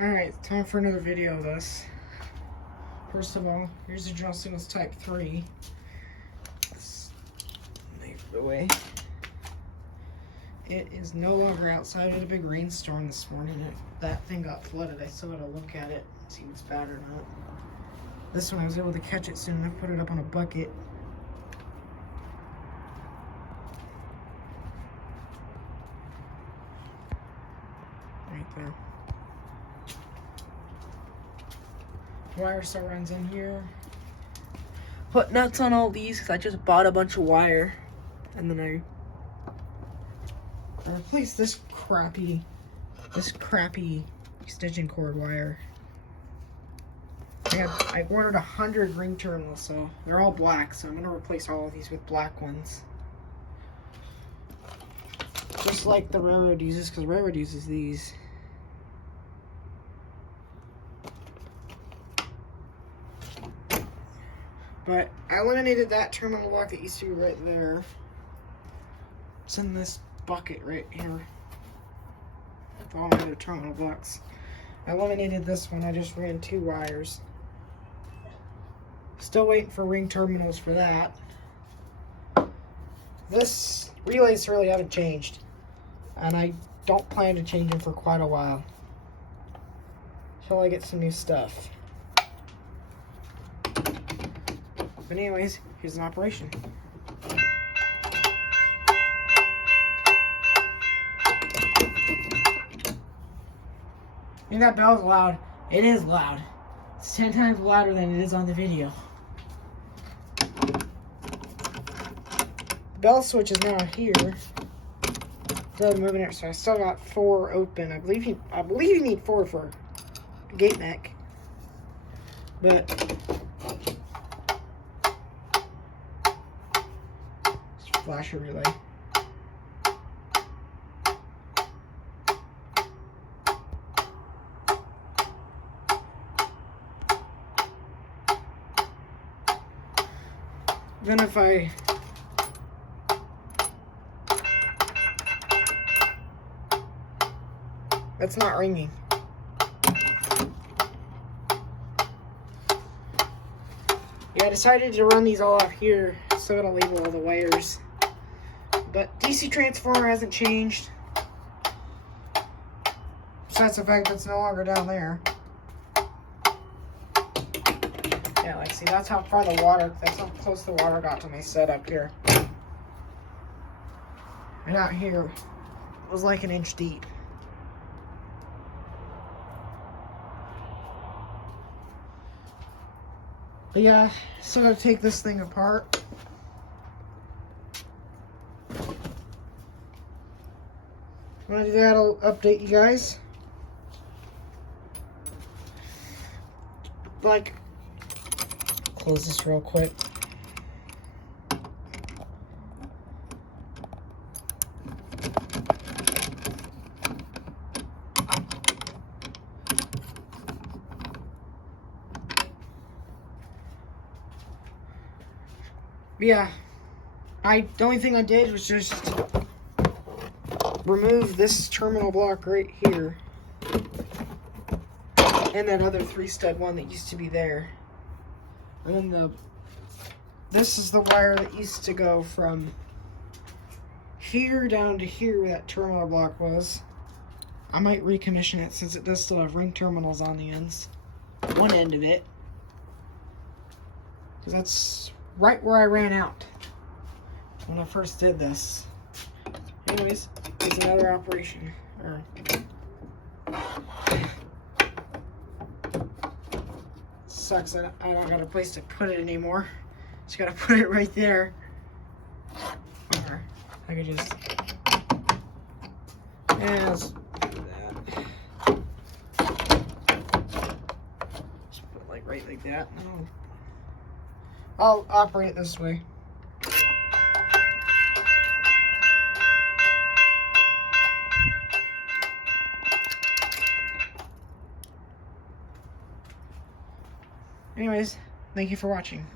Alright, time for another video of this. First of all, here's the drill signals type 3. Let's move it away. It is no longer outside. We had a big rainstorm this morning. That thing got flooded. I still gotta look at it, see if it's bad or not. This one I was able to catch it soon enough, put it up on a bucket. Right there. Wire still runs in here. Put nuts on all these because I just bought a bunch of wire. And then I replaced this crappy extension cord wire. I ordered 100 ring terminals, so they're all black, so I'm gonna replace all of these with black ones. Just like the railroad uses, because railroad uses these. But I eliminated that terminal block that used to be right there. It's in this bucket right here with all my other terminal blocks. I eliminated this one. I just ran 2 wires. Still waiting for ring terminals for that. This relays really haven't changed, and I don't plan to change them for quite a while until I get some new stuff. But anyways, here's an operation. And that bell's loud. It is loud. It's 10 times louder than it is on the video. The bell switch is now here. Still moving it, so I still got 4 open. I believe you need 4 for a gate neck. But flasher relay. Then if that's not ringing. Yeah, I decided to run these all off here, so it'll label all the wires. But DC transformer hasn't changed. Besides the fact that it's no longer down there. Yeah, like, see, that's how far the water, that's how close the water got to my setup here. And out here, it was like 1 inch deep. But yeah, so I gotta take this thing apart. When I do that, I'll update you guys. Like, close this real quick. Yeah, the only thing I did was just remove this terminal block right here and that other 3-stud one that used to be there. And then this is the wire that used to go from here down to here where that terminal block was. I might recommission it since it does still have ring terminals on the ends. One end of it. Because that's right where I ran out when I first did this. Anyways, it's another operation. Sucks that I don't got a place to put it anymore. Just gotta put it right there. Or I could just, yeah, let's do that. Just put it like right like that. I'll operate it this way. Anyways, thank you for watching.